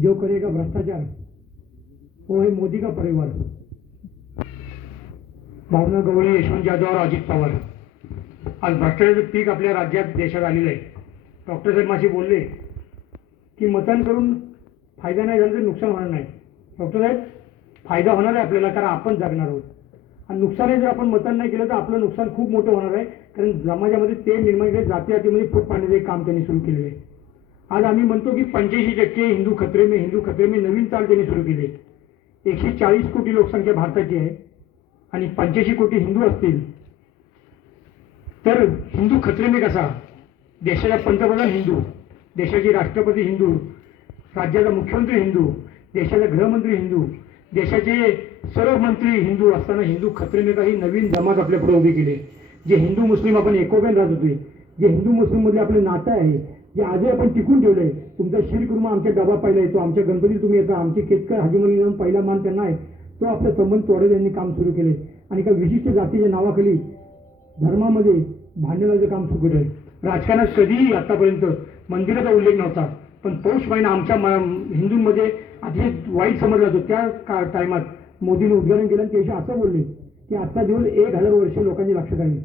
जो करेगा भ्रष्टाचार वो है मोदी का परिवार। भावना गवळे यशवंत जाधव और अजित पवार। आज भ्रष्टाचाराचं पीक आपल्या राज्यात देशात आलेलं आहे. डॉक्टर साहेब माशी बोलले की मतदान करून फायदा नाही झाला तर नुकसान होणार नाही. डॉक्टर साहेब फायदा होणार आहे आपल्याला कारण आपण जागणार आहोत. आणि नुकसान जर आपण मतदान नाही केलं तर आपलं नुकसान खूप मोठं होणार आहे कारण समाजामध्ये ते निर्माण केले जाती जातीमध्ये फूट पाडण्याचं काम त्यांनी सुरू केलेलं आहे. आज आम्ही म्हणतो की पंच्याऐंशी टक्के हिंदू खत्रे में हिंदू खत्रे में नवीन चाल त्यांनी सुरू केली एकशे चाळीस कोटी लोकसंख्या भारताची आहे आणि पंच्याऐंशी कोटी हिंदू असतील. तर हिंदू खत्रे में कसा? देशाचा पंतप्रधान हिंदू देशाचे राष्ट्रपती हिंदू राज्याचा मुख्यमंत्री हिंदू देशाचा गृहमंत्री हिंदू देशाचे सर्व मंत्री हिंदू असताना हिंदू खत्रेने काही नवीन जमात आपल्या पुढे उभी केली जे हिंदू मुस्लिम आपण एकोप्यान राहत होते जे हिंदू मुस्लिममध्ये आपलं नातं आहे जे आजही आपण टिकून ठेवलंय तुमचा शिरकुर्मा आमच्या डबा पहिला येतो आमच्या गणपती तुम्ही येता आमचे केतकर हाजीमनी जाऊन पहिला मान त्यांना आहे तो आपला संबंध तोडायला यांनी काम सुरू केले. आणि एका विशिष्ट जातीच्या नावाखाली धर्मामध्ये भांडणाचं काम सुरू केलं. राजकारणात कधीही आतापर्यंत मंदिराचा उल्लेख नव्हता पण पौष महिना आमच्या म- हिंदूंमध्ये अतिशय वाईट समजला जातो. त्या का टायमात मोदीने उद्घाटन केलं आणि त्याविषयी असं बोलले की आजचा दिवस एक हजार वर्ष लोकांनी लक्षात राहील.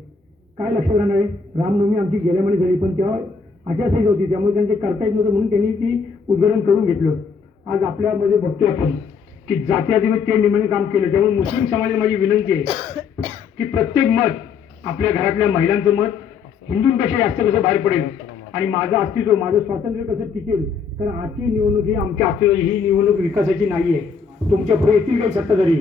काय लक्षात राहणार आहे? रामनवमी आमची गेल्या झाली पण तेव्हा आचारसंहिता होती. त्यामुळे त्यांचे करता येत नव्हतं म्हणून त्यांनी ती उद्घाटन करून घेतलं. आज आपल्यामध्ये बघतोय आपण की जाती ते निर्माण काम केलं. त्यामुळे मुस्लिम समाजाला माझी विनंती आहे की प्रत्येक मत आपल्या घरातल्या महिलांचं मत हिंदूंपेक्षा जास्त कसं बाहेर पडेल? आणि माझं अस्तित्व माझं स्वातंत्र्य कसं टिकेल? कारण आजची निवडणूक ही आमच्या अस्तित्व ही निवडणूक विकासाची नाही आहे तुमच्यापुढे येतील काही सत्ताधारी.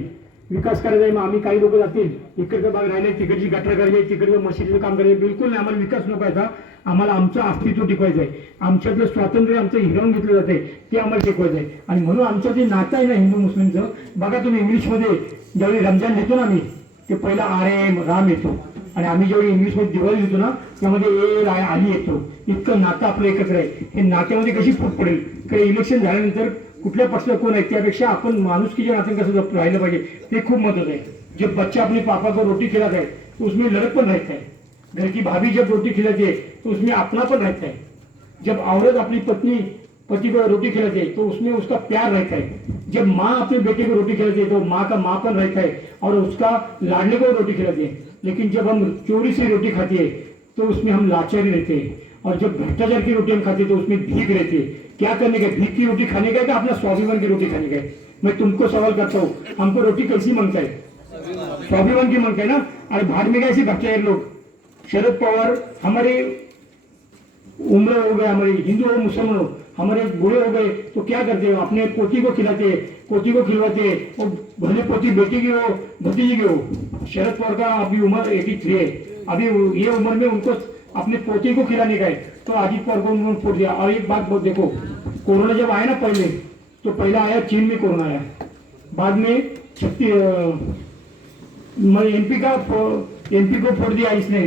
विकास करायचा आहे मग आम्ही काही लोक जातील इकडचं भाग राहिले तिकडची गटर करायची तिकडचं मशिदीचं काम करायचं बिलकुल नाही. आम्हाला विकास नको आहे आम्हाला आमचं अस्तित्व टिकवायचं आहे. आमच्यातलं स्वातंत्र्य आमचं हिरावून घेतलं जाते ते आम्हाला टिकवायचं आहे. आणि म्हणून आमचं जे नातं आहे ना हिंदू मुस्लिमचं बघा तुम्ही इंग्लिशमध्ये ज्यावेळी रमजान घेतो ना आम्ही ते पहिला आर एम राम येतो. आणि आम्ही जेव्हा इंग्लिशमध्ये दिवाळी घेतो ना त्यामध्ये ए राय आली येतो. इतकं नातं आपलं एकत्र आहे. हे नात्यामध्ये कशी फूट पडेल? काही इलेक्शन झाल्यानंतर कुठल्या पक्षाला कोण आहे त्यापेक्षा आपण माणुसकीच्या नात्याने कसं राहिलं पाहिजे, ते खूप महत्वाचं आहे. जब बच्चा अपने पापा को रोटी खिलाता है तो उसमें लड़कपन रहता है घर की भाभी जब रोटी खिलाती है तो उसमें अपनापन रहता है जब औरत अपनी पत्नी पति को रोटी खिलाती है तो उसमें उसका प्यार रहता है जब माँ अपने बेटे को रोटी खिलाती है तो माँ का माँपन रहता है और उसका लाडले को रोटी खिलाती है लेकिन जब हम चोरी से रोटी खाती है तो उसमें हम लाचारी रहते हैं. और जब भ्रष्टाचार की रोटी हम खाते हैं तो उसमें भीख रहती है. क्या करने है? भीख की रोटी खाने है अपना स्वाभिमान की रोटी खाने है मैं तुमको सवाल करता हूँ, हमको रोटी कैसी माँगता है? स्वाभिमान की माँगता है ना? अरे भाड़ में कैसे भ्रष्टाचार लोग। शरद पवार हमारे उम्र हो गए, हमारे हिंदू हो, मुसलमान हो, हमारे बूढ़े हो गए तो क्या करते हो? अपने पोती को खिलाते हैं, पोती को खिलवाते हैं और भले पोती बेटी की हो, भतीजी की हो। शरद पवार का अभी उम्र एटी थ्री है। अभी ये उम्र में उनको अपने पोते को खिलाने गए तो अजित पवार को उन्होंने फोड़ दिया और एक बात बहुत देखो, कोरोना जब आया ना पहले तो पहला आया चीन में कोरोना आया। बाद में एमपी का एमपी को फोड़ दिया इसने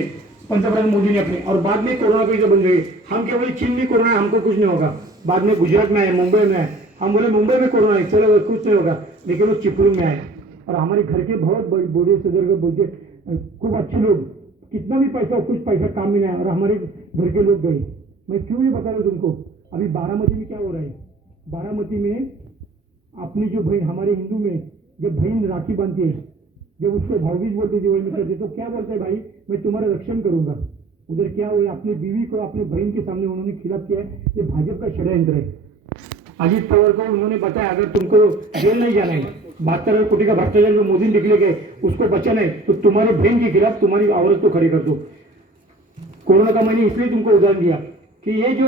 पंतप्रधान मोदी ने अपने। और बाद में कोरोना को बन गई हम क्या बोले, चीन में कोरोना है, हमको कुछ नहीं होगा। बाद में गुजरात में आए, मुंबई में आए। हम बोले, मुंबई में कोरोना है चलो कुछ नहीं होगा। लेकिन वो चिपळूण में आए। और हमारे घर के बहुत बड़े बुज़ुर्ग खूब अच्छे लोग। कितना भी पैसा हो, कुछ पैसा काम में नहीं आया। और हमारे घर के लोग गए मैं क्यों ये बता रहा हूँ तुमको? अभी बारामती में क्या हो रहा है? बारामती में अपनी जो बहन हमारे हिंदू में जब बहन राखी बांधती है जब उसको भावबीज बोलते थे वही करते तो क्या बोलते हैं भाई? मैं तुम्हारा रक्षण करूंगा। उधर क्या हुआ? अपनी बीवी को अपने बहन के सामने उन्होंने खिलाफ किया है। ये भाजपा का षड्यंत्र है। अजीत पवार को उन्होंने बताया अगर तुमको जेल नहीं जाना है बहत्तर हज़ार कोटी का भ्रष्टाचार जो मोदी निकले गए उसको बचाना है तो तुम्हारे बहन के खिलाफ तुम्हारी औरत को खड़ी कर दो। कोरोना का मैंने इसलिए तुमको उदाहरण दिया कि ये जो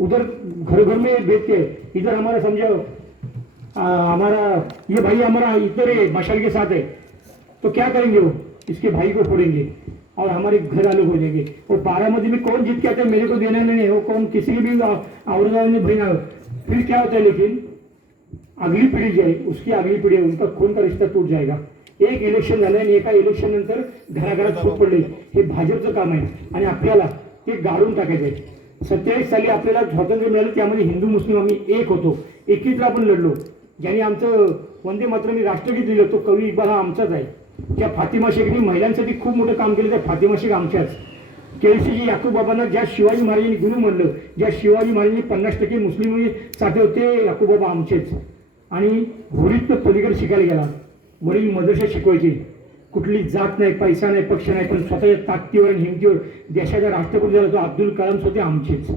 उधर घर घर में बेचते हैं इधर हमारा समझो हमारा, ये भाई हमारा इधर है, मशाल के साथ है तो क्या करेंगे वो? इसके भाई को फोड़ेंगे और हमारे घर अलग हो जाएँगे और बारामती में कौन जीत के आता है, मेरे को देना नहीं है, वो कौन किसी की भी औरत ने बहना फिर क्या होता है लेकिन अगली पिढी जी आहे उसकी अगली पिढी आहे उनका खून का रिश्ता तूट जाएगा? एक इलेक्शन झालं आणि एका इलेक्शन नंतर घराघरात फूट पडली. हे भाजपचं काम आहे. आणि आपल्याला ते गाडून टाकायचं आहे. सत्तेचाळीस साली आपल्याला स्वातंत्र्य मिळालं त्यामध्ये हिंदू मुस्लिम आम्ही एक होतो. एकीतला आपण लढलो. ज्यांनी आमचं वंदे मात्र मी राष्ट्रगीत लिहिलं तो कवी इकबाल हा आमचाच आहे. त्या फातिमा शेखनी महिलांसाठी खूप मोठं काम केलं त्या फातिमा शेख आमच्याच. केळशीजी याकूब बाबांना ज्या शिवाजी महाराजांनी गुरु म्हणलं ज्या शिवाजी महाराजांनी पन्नास टक्के मुस्लिम साठे होते याकूब बाबा आमचेच. आणि होरीत पलीकडे शिकायला गेला. वडील मदरशा शिकवायचे. कुठली जात नाही पैसा नाही पक्ष नाही पण स्वतःच्या ताकदीवर आणि हिमतीवर देशाचा राष्ट्रपती झाला तो अब्दुल कलाम होते आमचेच.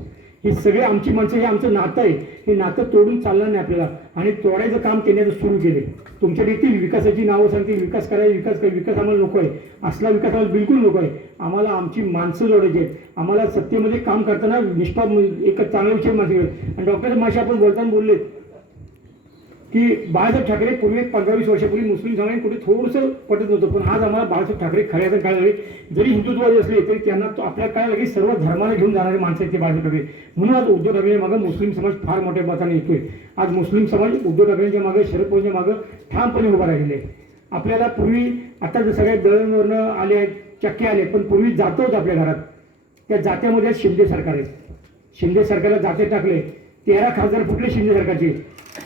हे सगळे आमची माणसं हे आमचं नातं आहे. हे नातं तोडून चालणार नाही आपल्याला. आणि तोडायचं काम त्यांनी सुरू केले तुमच्या देखील विकासाची नावं सांगतील. विकास करायला विकास काय विकास आम्हाला नको आहे. असला विकास आम्हाला बिलकुल नको आहे. आम्हाला आमची माणसं जोडायची आहेत. आम्हाला सत्तेमध्ये काम करताना निष्ठा एक चांगला विषय माणसं आणि डॉक्टर माशी आपण बोलताना बोलले की बाळासाहेब ठाकरे पूर्वी पंधरावीस पंधरा वीस वर्षापूर्वी मुस्लिम समाजाने कुठे थोडंसं पटत नव्हतं. पण आज आम्हाला बाळासाहेब ठाकरे खऱ्याचं काय जरी हिंदुत्ववादी असले तरी त्यांना तो आपल्या काय लागेल? सर्व धर्माला घेऊन जाणारे माणसं आहेत ते बाळासाहेब ठाकरे. म्हणून आज उद्धव ठाकरे मागं मुस्लिम समाज फार मोठ्या मताने येतोय. आज मुस्लिम समाज उद्धव ठाकरेंच्या मागं शरद पवारच्या मागं ठामपणे उभा राहिलेले आहे. आपल्याला पूर्वी आता जर सगळ्या दळणवळणं आले आहेत चक्के आले पण पूर्वी जातं होतं आपल्या घरात. त्या जात्यामध्ये शिंदे सरकार आहे. शिंदे सरकारला जाते टाकले. तेरा खासदार फुटले शिंदे सरकारचे.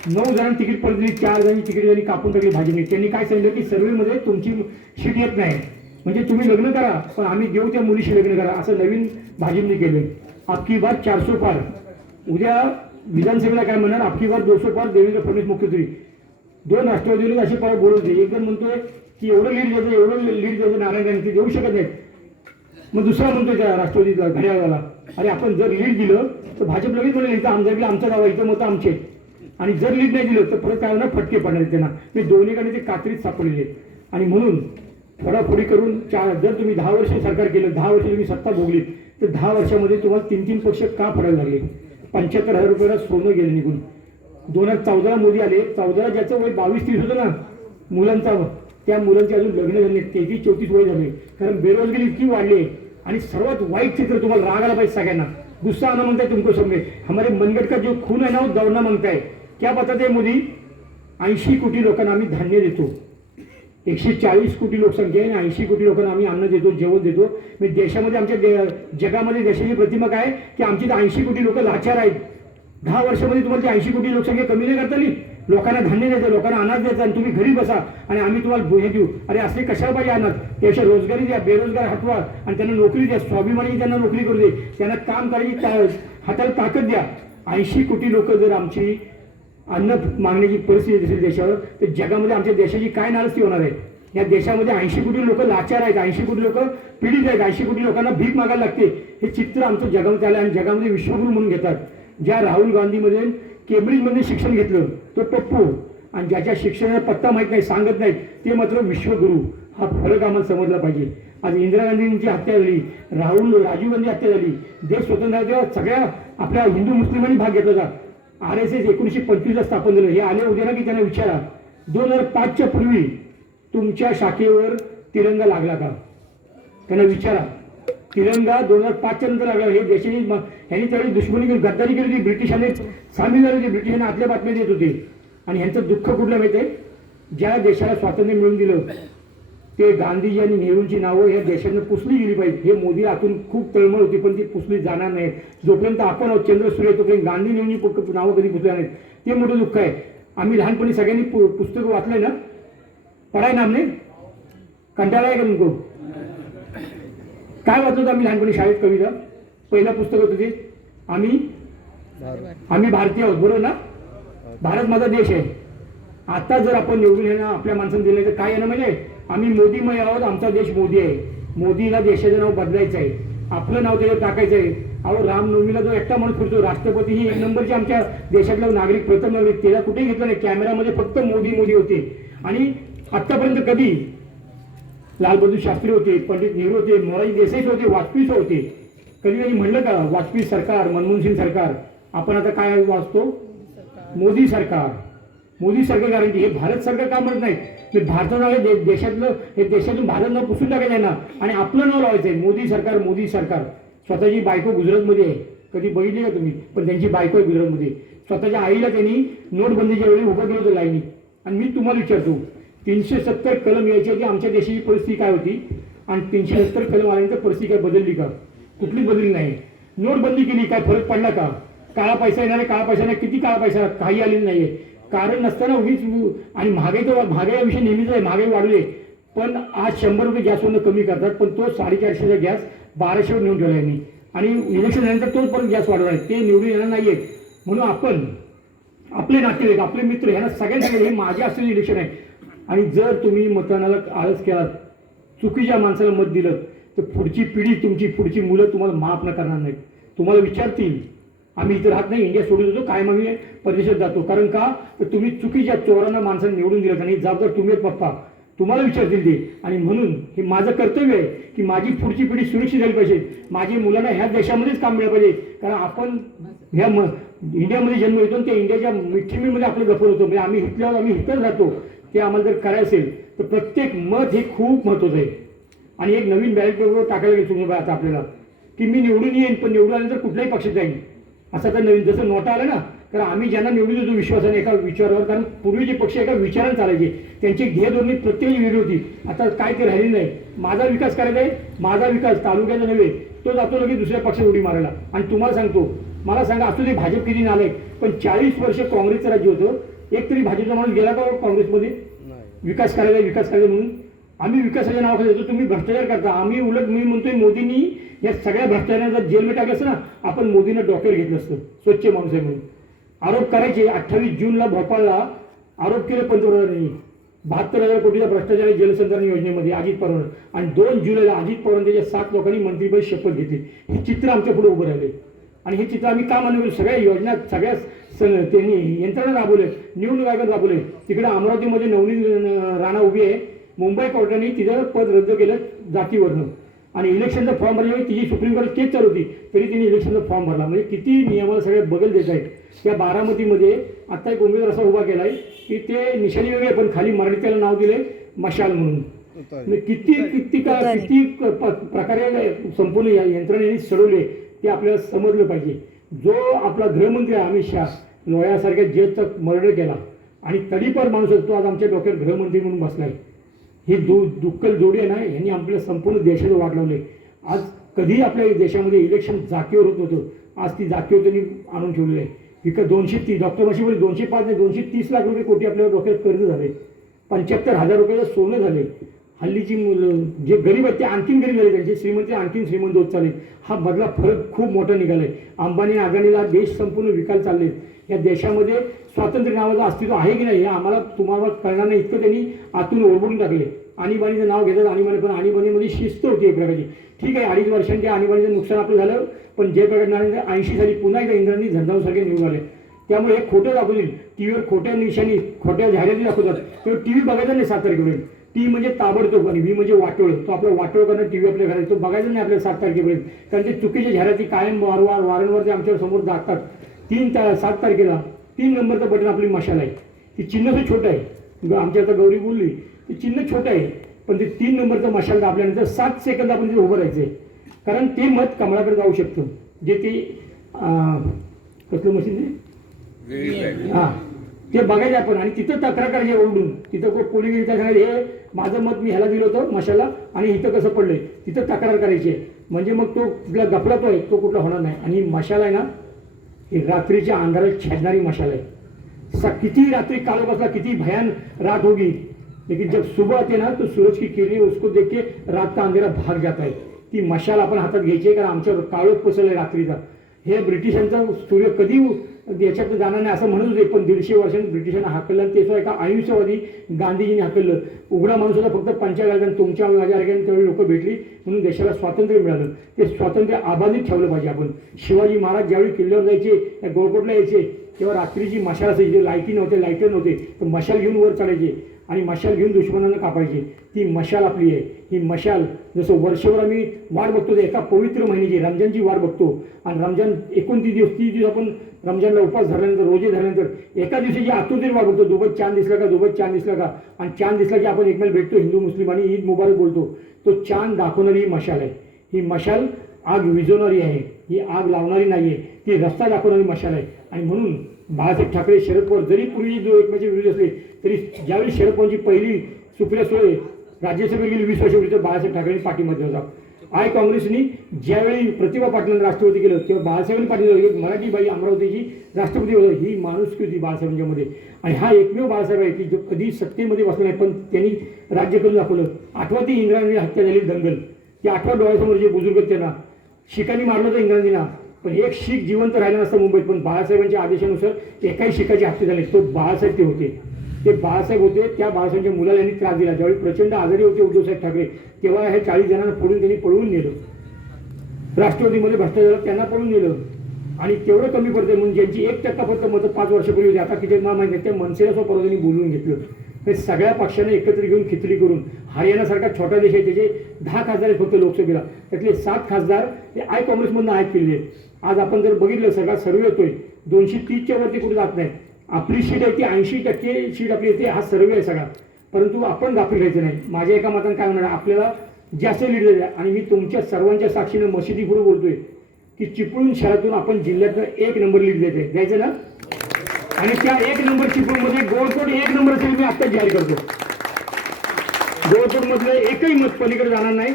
नऊ जणांनी तिकीट पडली चार जणांनी तिकीट जरी कापून टाकली भाजपने त्यांनी काय सांगितलं की सर्वेमध्ये तुमची शीट येत नाही. म्हणजे तुम्ही लग्न करा पण आम्ही देऊ त्या मुलीशी लग्न करा असं नवीन भाजपने केलं आपकी बात चारसो पार. उद्या विधानसभेला काय म्हणणार? आपकी बात दोनशे पार देवेंद्र फडणवीस मुख्यमंत्री. दोन राष्ट्रवादीने असे पार बोलत होते एक म्हणतोय की एवढं लीड द्यायचं एवढं लीड द्यायचं नारायण राणे ते देऊ शकत नाहीत. मग दुसरा म्हणतोय त्या राष्ट्रवादीतला घड्याळाला अरे आपण जर लीड दिलं तर भाजप लगेच म्हणेल इथं आमदारकीला आमचा दावा इथं मतं आमचे आणि जर लीड नाही दिलं तर परत काय होणार? फटके पडणार त्यांना. मी दोन्हीकडे ते कात्रीत सापडलेले आणि म्हणून फोडाफोडी करून चार जर तुम्ही दहा वर्ष सरकार केलं दहा वर्ष तुम्ही सत्ता भोगली तर दहा वर्षामध्ये तुम्हाला तीन तीन पक्ष का पडायला लागले? पंच्याहत्तर हजार रुपयाला सोनं गेलं निघून. दोन हजार चौदाला मोदी आले. चौदाला ज्याचं वय बावीस तीस होतं ना मुलांचा त्या मुलांचे अजून लग्न झाले तेवीस चौतीस वय झाले. कारण बेरोजगारी इतकी वाढली आहे. आणि सर्वात वाईट चित्र तुम्हाला राग आला पाहिजे सगळ्यांना. गुस्सा आना मांगता है तुमको समझे हमारे मनगट का जो खून है ना वो दौड़ना मांगता है क्या बताते हैं मोदी ऐंशी कोटी लोकांना आम्ही धान्य देतो एकशे चाळीस कोटी लोकसंख्या आहे आणि ऐंशी कोटी लोकांना आम्ही अन्न देतो जेवण देतो मी देशामध्ये आमच्या दे- जगामध्ये देशाची प्रतिमा काय की आमची ऐंशी कोटी लोक लाचार आहेत. दहा वर्षामध्ये तुम्हाला ती ऐंशी कोटी लोकसंख्या कमी नाही करता लोकांना धान्य द्यायचं लोकांना अनाज द्यायचं आणि तुम्ही घरी बसा आणि आम्ही तुम्हाला हे देऊ. अरे असले कशाला पाहिजे अनाज? त्याच्या रोजगारी द्या बेरोजगार हटवा आणि त्यांना नोकरी द्या स्वाभिमानी त्यांना नोकरी करू दे. त्यांना काम करायची हाताला ताकद द्या. ऐंशी कोटी लोक जर आमची अन्न मागण्याची परिस्थिती असेल देशावर तर जगामध्ये आमच्या देशाची काय नारस्ती होणार आहे? या देशामध्ये ऐंशी कोटी लोक लाचार आहेत ऐंशी कोटी लोक पीडित आहेत ऐंशी कोटी लोकांना भीक मागायला लागते. हे चित्र आमचं जगामध्ये आलं आणि जगामध्ये विश्वगुरू म्हणून घेतात. ज्या राहुल गांधीमध्ये केम्ब्रिजमध्ये शिक्षण घेतलं तो पप्पू. आणि ज्याच्या शिक्षणाचा पत्ता माहीत नाही सांगत नाही ते मात्र विश्वगुरू. हा फरक आम्हाला समजला पाहिजे. आज इंदिरा गांधींची हत्या झाली राहुल राजीव गांधी हत्या झाली. देश स्वतंत्र तेव्हा सगळ्या आपल्या हिंदू मुस्लिमांनी भाग घेतला होता. आर एस एस एकोणीसशे पंचवीसला स्थापन झालं. हे आले होते ना की त्यांना विचारा. दोन हजार पाचच्या पूर्वी तुमच्या शाखेवर तिरंगा लागला का? त्यांना विचारा. तिरंगा दोन हजार पाचच्या नंतर लागला. हे देशाने ह्यांनी त्यावेळी दुश्मनी केली गद्दारी केली होती. ब्रिटिशांनी सामील झाले होते. ब्रिटिशांना आतल्या बातम्या देत होते. आणि ह्यांचं दुःख कुठलं माहिती आहे? ज्या देशाला स्वातंत्र्य मिळवून दिलं ते गांधीजी आणि नेहरूंची नावं या देशानं पुसली गेली पाहिजे. हे मोदी आतून खूप तळमळ होती पण ती पुसली जाणार नाही जोपर्यंत आपण आहोत चंद्र सूर्य तोपर्यंत गांधी नेहरूंची नावं कधी पुसल्या नाहीत. ते मोठं दुःख आहे. आम्ही लहानपणी सगळ्यांनी पु पुस्तकं वाचलंय ना? पढाय ना आमने कंटाळा आहे का तुमको? काय वाचलं होतं आम्ही लहानपणी शाळेत कविता? पहिलं पुस्तक होतं ते. आम्ही? आम्ही भारतीय आहोत बरोबर ना? भारत माझा देश आहे. आता जर आपण निवडून येणं आपल्या माणसानं दिलं तर काय येणं म्हणजे? आम्ही मोदीमय आहोत आमचा देश मोदी आहे. मोदीला देशाचं नाव बदलायचं आहे. आपलं नाव त्याच्यावर टाकायचं आहे. अहो रामनवमीला जो एकटा माणूस फिरतो राष्ट्रपती ही एक नंबरची आमच्या देशातला नागरिक प्रथम नागरिक. त्याला कुठेही घेतलं नाही. कॅमेरामध्ये फक्त मोदी मोदी होते. आणि आतापर्यंत कधी लालबहादूर शास्त्री होते पंडित नेहरू होते मोरारजी देसाई होते वाजपेयी होते. कधी कधी म्हणलं का वाजपेयी सरकार मनमोहन सिंग सरकार. आपण आता काय वाचतो? मोदी सरकार. मोदी सरकार कारण की हे भारत सरकार का म्हणत नाही? हे भारताचं नाव हे दे- देशातलं हे देशातून भारत नाव पुसून टाकायचं आहे ना. आणि आपलं नाव लावायचं आहे. मोदी सरकार मोदी सरकार. स्वतःची बायको गुजरातमध्ये आहे. कधी बघितली का तुम्ही? पण त्यांची बायको आहे गुजरातमध्ये. स्वतःच्या आईला त्यांनी नोटबंदीच्या वेळी उभं केलं होतं लाईनी. आणि मी तुम्हाला विचारतो तीनशे सत्तर कलम यायची की आमच्या देशाची परिस्थिती काय होती? आणि तीनशे सत्तर कलम आल्यानंतर परिस्थिती काय बदलली का? कुठली बदलली नाही. नोटबंदी केली काय फरक पडला का? काळा पैसा येणार काळा पैसा नाही. किती काळा पैसा? काही आलेला नाहीये. कारण नसताना उगीच आणि महागाई तर महागाई विषय नेहमीच आहे महागाई वाढले पण आज शंभर रुपये गॅसवरनं कमी करतात पण तो साडेचारशेचा गॅस बाराशेवर नेऊन ठेवला यांनी. आणि इलेक्शन झाल्यानंतर तोच परत गॅस वाढवला आहे. ते निवडून येणार नाही आहेत म्हणून आपण आपले नातेवाईक आपले मित्र यांना सगळ्यांना हे माझे असलेले इलेक्शन आहे आणि जर तुम्ही मतदानाला आळस केलात चुकीच्या माणसाला मत दिलं तर पुढची पिढी तुमची पुढची मुलं तुम्हाला माफ न करणार नाहीत. तुम्हाला विचारतील आम्ही इथं राहत नाही. इंडिया सोडून देतो. कायम आम्ही परदेशात जातो. कारण का? तर तुम्ही चुकीच्या चोरांना माणसांना निवडून दिलं आणि जबाबदार तुम्ही आहेत पप्पा. तुम्हाला विचारतील ते. आणि म्हणून हे माझं कर्तव्य आहे की माझी पुढची पिढी सुरक्षित झाली पाहिजे. माझी मुलांना ह्या देशामध्येच काम मिळालं पाहिजे. कारण आपण ह्या म इंडियामध्ये जन्म येतो ते इंडियाच्या मिठीमीमध्ये आपलं गफर होतो. म्हणजे आम्ही हिटल्यावर आम्ही हिटच राहतो. ते आम्हाला जर करायचं असेल तर प्रत्येक मत हे खूप महत्त्वाचं आहे. आणि एक नवीन बॅलेट पेपर टाकायला गेलो तुम्ही आता आपल्याला. की मी निवडून येईन पण निवडून आल्यानंतर कुठल्याही पक्षात जाईन. असं तर नवीन जसं नोटा आलं ना कारण आम्ही ज्यांना निवडून देतो विश्वासाने एका विचारावर कारण पूर्वीचे पक्ष एका विचाराने चालायचे त्यांची ध्येय धोरणे प्रत्येक वेगळी होती. आता काय ते राहिलेली नाही. माझा विकास करायचा आहे माझा विकास तालुक्याचा नव्हे तो जातो लगेच दुसऱ्या पक्षात उडी मारायला. आणि तुम्हाला सांगतो मला सांगा असू दे भाजप किती नालाय पण चाळीस वर्ष काँग्रेसचं राज्य होतं एक तरी भाजपचा माणूस गेला का हो काँग्रेसमध्ये? विकास करायचा विकास करायचा म्हणून. आम्ही विकासाच्या नावाखाली येतो तुम्ही भ्रष्टाचार करता. आम्ही उलट मी म्हणतोय मोदींनी या सगळ्या भ्रष्टाचारांना जेलमध्ये टाकलं असतं ना आपण मोदींना डॉक्टर घेतलं असतं. स्वच्छ माणूस आहे म्हणून. आरोप करायचे. अठ्ठावीस जूनला भोपाळला आरोप केले पंतप्रधानांनी. बहात्तर हजार कोटीचा भ्रष्टाचार जलसंधारण योजनेमध्ये अजित पवार. आणि दोन जुलैला अजित पवार त्याच्या सात लोकांनी मंत्रीपद शपथ घेतली. हे चित्र आमच्या पुढे उभं राहिले. आणि हे चित्र आम्ही का मान्य सगळ्या योजना सगळ्या स- त्यांनी यंत्रणा राबवले निवडणूक आयोग राबवले. तिकडे अमरावतीमध्ये नवनीत राणा उभी आहे. मुंबई कोर्टाने तिचं पद रद्द केलं जातीवरनं. आणि इलेक्शनचा फॉर्म भरल्यामुळे तिची सुप्रीम कोर्ट केस चालू होती. तरी तिने इलेक्शनचा फॉर्म भरला. म्हणजे किती नियमाला सगळे बदल देत आहेत. त्या बारामतीमध्ये आत्ता एक उमेदवार असा उभा केला आहे की ते निशाणी वेगळे पण खाली मराठीत त्याला नाव दिले मशाल म्हणून. म्हणजे किती किती का. किती प्रकारे संपूर्ण या यंत्रणेने सडवले ते आपल्याला समजलं पाहिजे. जो आपला गृहमंत्री आहे अमित शहा लोह्यासारख्या जजचा मर्डर केला. आणि तडीपार माणूस आहे, तो आज आमच्या डोक्यात गृहमंत्री म्हणून बसलाय. ही दु दुक्कल जोडी आहे ना यांनी आपल्या संपूर्ण देशाला वाट लावले. आज कधीही आपल्या देशामध्ये इलेक्शन जागेवर होत होतं आज ती जागेवर त्यांनी आणून ठेवलेली आहे. विकत दोनशे तीस डॉक्टर मशीमध्ये दोनशे पाच नाही दोनशे तीस लाख रुपये कोटी आपल्या डोक्यात कर्ज झाले. पंच्याहत्तर हजार रुपयाचं सोनं झाले. हल्लीची मुलं जे गरीब आहेत ते आणखीन गरीब झाले. त्यांचे श्रीमंत आणखीन श्रीमंत होत चालले. हा बदला फरक खूप मोठा निघाला आहे अंबानी अदानीला देश संपूर्ण विकायला चालले या देशामध्ये स्वातंत्र्य नावाचं अस्तित्व आहे की नाही हे आम्हाला तुम्हाला कळणार नाही. इतकं त्यांनी आतून ओरबडून टाकले. आणीबाणीचं नाव घेतात आणीबाणी पण आणीबाणीमध्ये शिस्त होती एक प्रकारची. ठीक आहे अडीच वर्षांच्या आणीबाणीचं नुकसान आपलं झालं पण जे नारायण ऐंशी साली पुन्हा एकदा इंद्रांनी झंझावसारखे निवडून आले. त्यामुळे हे खोटं दाखवतील. टी व्हीवर खोट्या निशाणी खोट्या जाहिराती दाखवतात. तेव्हा टी व्ही बघायचा नाही सात तारखेपर्यंत. टी म्हणजे ताबडतोब आणि व्ही म्हणजे वाटोळ. तो आपला वाटोळ करणं टी व्ही आपल्या घरात तो बघायचा नाही आपल्या सात तारखेपर्यंत. कारण ते चुकीच्या जाहिराती कायम वारंवार वारंवार ते आमच्यासमोर दाखतात. तीन ता सात तारखेला तीन नंबरचं बटन आपली मशाल आहे. ती चिन्ह तर छोटं आहे. ग- आमची आता गौरी बोलली ते चिन्ह छोटं आहे पण ते तीन नंबरचं मशाल दाबल्यानंतर सात सेकंद आपण तिथे उभं राहायचं आहे कारण ते मत कमळाकडे जाऊ शकतं. जे ते कसलं मशीन आहे? हा. ते बघायचे आपण. आणि तिथं तक्रार करायची ओरडून. तिथं को- कोणी गेली तर सांगायचे, हे माझं मत मी ह्याला दिलं होतं मशाला. आणि इथं कसं पडलंय? तिथं तक्रार करायची आहे. म्हणजे मग तो कुठला गफला तो आहे तो कुठला होणार नाही. आणि मशाल आहे ना ही रात्रीच्या अंधारात छेदणारी मशाल आहे. स किती रात्री कालो बसला किती भयान रात होगी लेकिन जब सुबह आते ना तो सूरज की किरणी उसको देख के रात का अंधेरा भाग जाता है. ती मशाल आपण हातात घ्यायची आहे कारण आमच्यावर काळोख आहे रात्रीचा. हे ब्रिटिशांचा सूर्य कधी म्हणजे याच्यात जाणार नाही असं म्हणत होते पण दीडशे वर्षांनी ब्रिटिशांना हाकललं आणि ते सुद्धा एका आयुष्यवादी गांधीजींनी हाकललं. उघडा माणूस होता फक्त पंचायत आणि तुमच्या माझ्या अर्ग्याने त्यावेळी लोक भेटली म्हणून देशाला स्वातंत्र्य मिळालं. ते स्वातंत्र्य आबाधित ठेवलं पाहिजे आपण. शिवाजी महाराज ज्यावेळी किल्ल्यावर जायचे गोळकोटला यायचे तेव्हा रात्रीची मशाल असायची लायटी नव्हते लायटर नव्हते तर मशाल घेऊन वर चढायचे. आणि मशाल घेऊन दुश्मनांना कापायची. ती मशाल आपली आहे. ही मशाल जसं वर्षभर आम्ही वाट बघतो तर एका पवित्र महिन्याची रमजानची वाट बघतो. आणि रमजान एकोणतीस दिवस तीस दिवस आपण रमजानला उपास धरल्यानंतर रोजे धरल्यानंतर एका दिवसाची आतुरतेने वाट बघतो. दुबत चांद दिसला का? दुबत चांद दिसला का? आणि चांद दिसला की आपण एकमेल भेटतो हिंदू मुस्लिम आणि ईद मुबारक बोलतो. तो चांद दाखवणारी ही मशाल आहे. ही मशाल आग विझवणारी आहे. ही आग लावणारी नाही आहे ती रस्ता दाखवणारी मशाल आहे. आणि म्हणून बाळासाहेब ठाकरे शरद पवार जरी पूर्वी जो एकमेकांचे विरोधी असले तरी ज्यावेळी शरद पवारची पहिली सुप्रिया सुळे राज्यसभेत गेली वीस वर्षापूर्वी तर बाळासाहेब ठाकरेंनी पाठीमध्ये होता. आय काँग्रेसनी ज्यावेळी प्रतिभा पाटील राष्ट्रपती केलं तेव्हा बाळासाहेबांनी पाटील मराठी बाई अमरावतीची राष्ट्रपती होतं. ही माणुसकी होती बाळासाहेबांच्यामध्ये आणि हा एकमेव बाळासाहेब आहे की जो कधी सत्तेमध्ये बसला नाही पण त्यांनी राज्य करून दाखवलं. आठवा ती इंग्रजांनी हत्या झाली दंगल. ते आठवा डोळ्यासमोर जे बुजुर्ग आहेत त्यांना शिकानी मारलं होतं इंग्रजांना पण एक शीख जिवंत राहिला नसता मुंबईत. पण बाळासाहेबांच्या आदेशानुसार एकाही शिखाची हत्या झाली तो बाळासाहेब ते होते. ते बाळासाहेब होते त्या बाळासाहेबांच्या मुलाला यांनी त्रास दिला. ज्यावेळी प्रचंड आजारी होते उद्धवसाहेब ठाकरे तेव्हा हे चाळीस जणांना फोडून त्यांनी पळवून नेलं. राष्ट्रवादीमध्ये भ्रष्टाचार त्यांना पळून नेलं. आणि तेवढं कमी पडते म्हणून ज्यांची एक टक्का फक्त मतं पाच वर्षापूर्वी होती आता किती मला माहिती नाही. त्या मनसेला सुद्धा परवा बोलवून घेतलं. हे सगळ्या पक्षांना एकत्र घेऊन खिचडी करून हरियाणासारखा छोटा देश आहे त्याचे दहा खासदार आहेत फक्त लोकसभेला. त्यातले सात खासदार हे आय काँग्रेसमधून आहेत केलेले. आहेत आज आपण जर बघितलं सगळा सर्वे येतोय दोनशे तीसच्या वरती कुठे जात नाही आपली शीट आहे ती ऐंशी टक्के शीट आपली येते हा सर्वे आहे सगळा. परंतु आपण गाफील घ्यायचं नाही. माझ्या एका मतानं काय होणार आपल्याला जास्त लीड द्या आणि मी तुमच्या सर्वांच्या साक्षीनं मशिदीपुढे बोलतोय की चिपळूण शहरातून आपण जिल्ह्यातनं एक नंबर लीड द्यायचं आहे द्यायचं ना? आणि त्या एक नंबर चिपळूणमध्ये गोळकोट एक नंबर असेल मी आत्ताच जाहीर करतो. गोळकोटमधलं एकही मत पलीकडे जाणार नाही.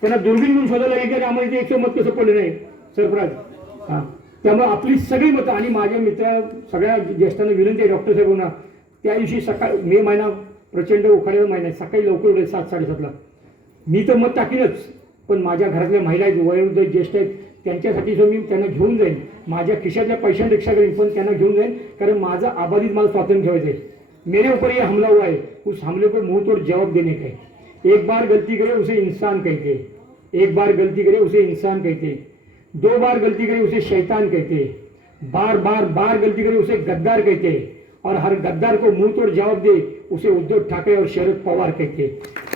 त्यांना दुर्बीण घेऊन शोधायला लागेल की आम्हाला इथे एकशे मत कसं पडलं नाही. सरफराज हां. त्यामुळे आपली सगळी मतं आणि माझ्या मित्र सगळ्या ज्येष्ठांना विनंती आहे डॉक्टर साहेबांना त्या दिवशी सकाळ मे महिना प्रचंड उखाड्याचा महिना आहे. सकाळी लवकर उठे सात साडेसातला. मी तर मत टाकीनच पण माझ्या घरातल्या महिला आहेत वयोवृद्ध ज्येष्ठ आहेत त्यांच्यासाठी जो मी त्यांना घेऊन जाईन. माझ्या खिशातल्या पैशांपेक्षा करीन पण त्यांना घेऊन जाईन कारण माझं आबादीत मला स्वातंत्र्य ठेवायचं आहे मेरे ऊपर ये हमला हुआ है. उस हमले पर मुंह तोड़ जवाब देने का है. एक बार गलती करे उसे इंसान कहते हैं. एक बार गलती करे उसे इंसान कहते हैं. दो बार गलती करी उसे शैतान कहते। बार बार बार गलती करी उसे गद्दार कहते। और हर गद्दार को मुंह तोड़ जवाब दे उसे उद्धव ठाकरे और शरद पवार कहते।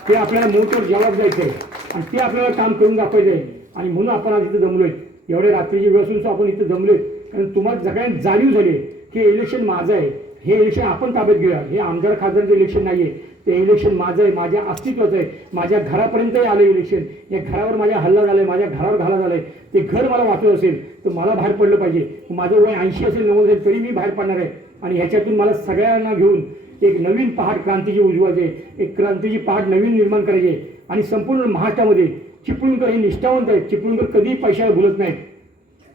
ते आपल्याला मुंह तोड जवाब द्यायचे। आहे आणि ते आपल्याला काम करून दाखवायचं. आहे आणि म्हणून आपण आज इथं जमलोय एवढ्या रात्रीची वेळ असून आपण इथं जमलोय कारण तुम्हाला सगळ्यांना जाणीव झाली की इलेक्शन माझं आहे. हे इलेक्शन आपण ताब्यात घेऊया. हे आमदार खासदारचं इलेक्शन नाहीये. ते इलेक्शन माझं आहे माझ्या अस्तित्वाचं आहे. माझ्या घरापर्यंतही आलं इलेक्शन या घरावर माझ्या हल्ला झालाय माझ्या घरावर घाला झालाय. ते घर मला वाचत असेल तर मला बाहेर पडलं पाहिजे. माझं वय ऐंशी असेल नव्वद असेल तरी मी बाहेर पडणार आहे. आणि ह्याच्यातून मला सगळ्यांना घेऊन एक नवीन पहाट क्रांतीची उजवायचे. एक क्रांतीची पहाट नवीन निर्माण करायची. आणि संपूर्ण महाराष्ट्रामध्ये चिपळूणकर हे निष्ठावंत आहेत. चिपळूणकर कधीही पैशाला भुलत नाहीत.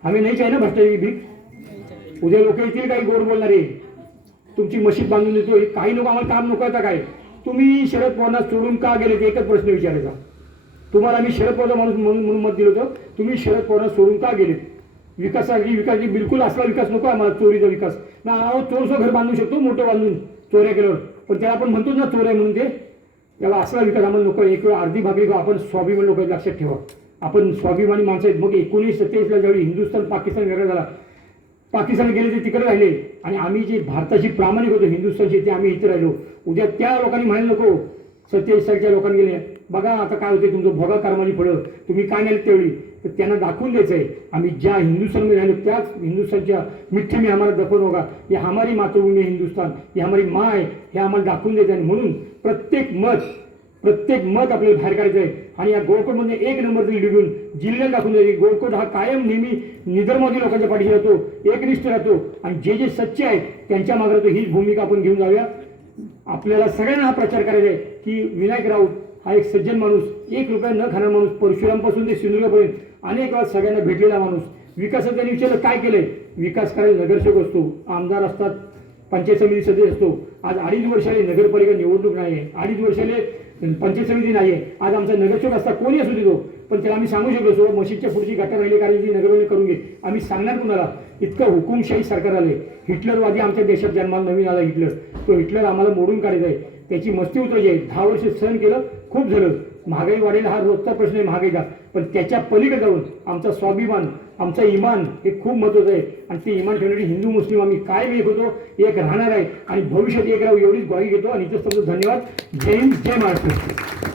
आम्ही नाहीच आहे ना भ्रष्टाचारी भीक? उद्या लोक येतील काही गोड बोलणारे. तुमची मशीद बांधून देतो. काही लोक आम्हाला काम नको आता काय? तुम्ही शरद पवारांना सोडून का गेले? ते एकच प्रश्न विचारायचा. तुम्हाला मी शरद पवार माणूस म्हणून म्हणून मत दिलं होतं. तुम्ही शरद पवारांना सोडून का गेले विकासाची विकास बिलकुल असला विकास नको आम्हाला चोरीचा विकास. ना अहो चोरसो घर बांधू शकतो मोठं बांधून चोऱ्या केल्यावर. पण त्याला आपण म्हणतोच ना चोर आहे म्हणून ते. त्याला असला विकास आम्हाला नको एक वेळ अर्धी भागली आपण स्वाभिमान लोक लक्षात ठेवा. आपण स्वाभिमानी माणसं आहेत. मग एकोणीस सत्तेचाळीसला ज्यावेळी हिंदुस्थान पाकिस्तान वेगळा झाला पाकिस्तान गेले ते तिकडे राहिले. आणि आम्ही जे भारताशी प्रामाणिक होतो हिंदुस्थानशी ते आम्ही इथे राहिलो. उद्या त्या लोकांनी म्हणायला नको सत्तेचाळीस सालच्या लोकांनी गेले. बघा आता काय होते तुमचं भोगा कर्माची फळं तुम्ही काय नाही त्यावेळी तर त्यांना दाखवून द्यायचं आहे आम्ही ज्या हिंदुस्थानमध्ये राहिलो त्याच हिंदुस्थानच्या मिठ्ठे मी आम्हाला दफन होगा ही हमारी मातृभूमी हिंदुस्थान. ही हमारी माय हे आम्हाला दाखवून द्यायचं आहे आणि म्हणून प्रत्येक मत प्रत्येक मत आपल्याला बाहेर काढायचं आहे. आणि या गोळकोटमध्ये एक नंबर लीड घेऊन दाखवून द्यायचे गोळकोट हा कायम नेहमी निधर्मवादी लोकांच्या पाठीशी राहतो एकनिष्ठ राहतो. आणि जे जे सच्चे आहेत त्यांच्या मागे राहतो. हीच भूमिका आपण घेऊन जाऊया. आपल्याला सगळ्यांना हा प्रचार करायचा आहे की विनायक राऊत हा एक सज्जन माणूस एक रुपया न खाणारा माणूस परशुरामपासून ते सिंधुदुर्गापर्यंत अनेक वेळा सगळ्यांना भेटलेला माणूस. विकासात त्यांनी विचारलं काय केलंय? विकास करायला नगरसेवक असतो आमदार असतात पंचायत समिती सदस्य असतो. आज अडीच वर्षाने नगरपालिका निवडणूक नाही आहे. अडीच वर्षाले पंचायत समिती नाही आहे आज आमचा नगरसेवक असता कोणी असू देतो पण त्याला आम्ही सांगू शकलो सो मशीदच्या पुढची गटर राहिली कारण जी नगरपालिका करून घे. आम्ही सांगणार कुणाला? इतकं हुकुमशाही सरकार आले हिटलरवादी आमच्या देशात जन्माला नवीन आला हिटलर. तो हिटलर आम्हाला मोडून काढायचा आहे. त्याची मस्ती उतरायची आहे. दहा वर्ष सहन केलं खूप झालं. महागाई वाढेल हा रोजचा प्रश्न आहे महागाईचा. पण त्याच्या पलीकडे जाऊन आमचा स्वाभिमान आमचा इमान हे खूप महत्वाचं आहे. आणि ते इमान ठेवण्यासाठी हिंदू मुस्लिम आम्ही काय एक होतो एक राहणार आहे. आणि भविष्यात एक राहू एवढीच ग्वाही घेतो. आणि इथं समजा धन्यवाद. जय हिंद जय महाराष्ट्र.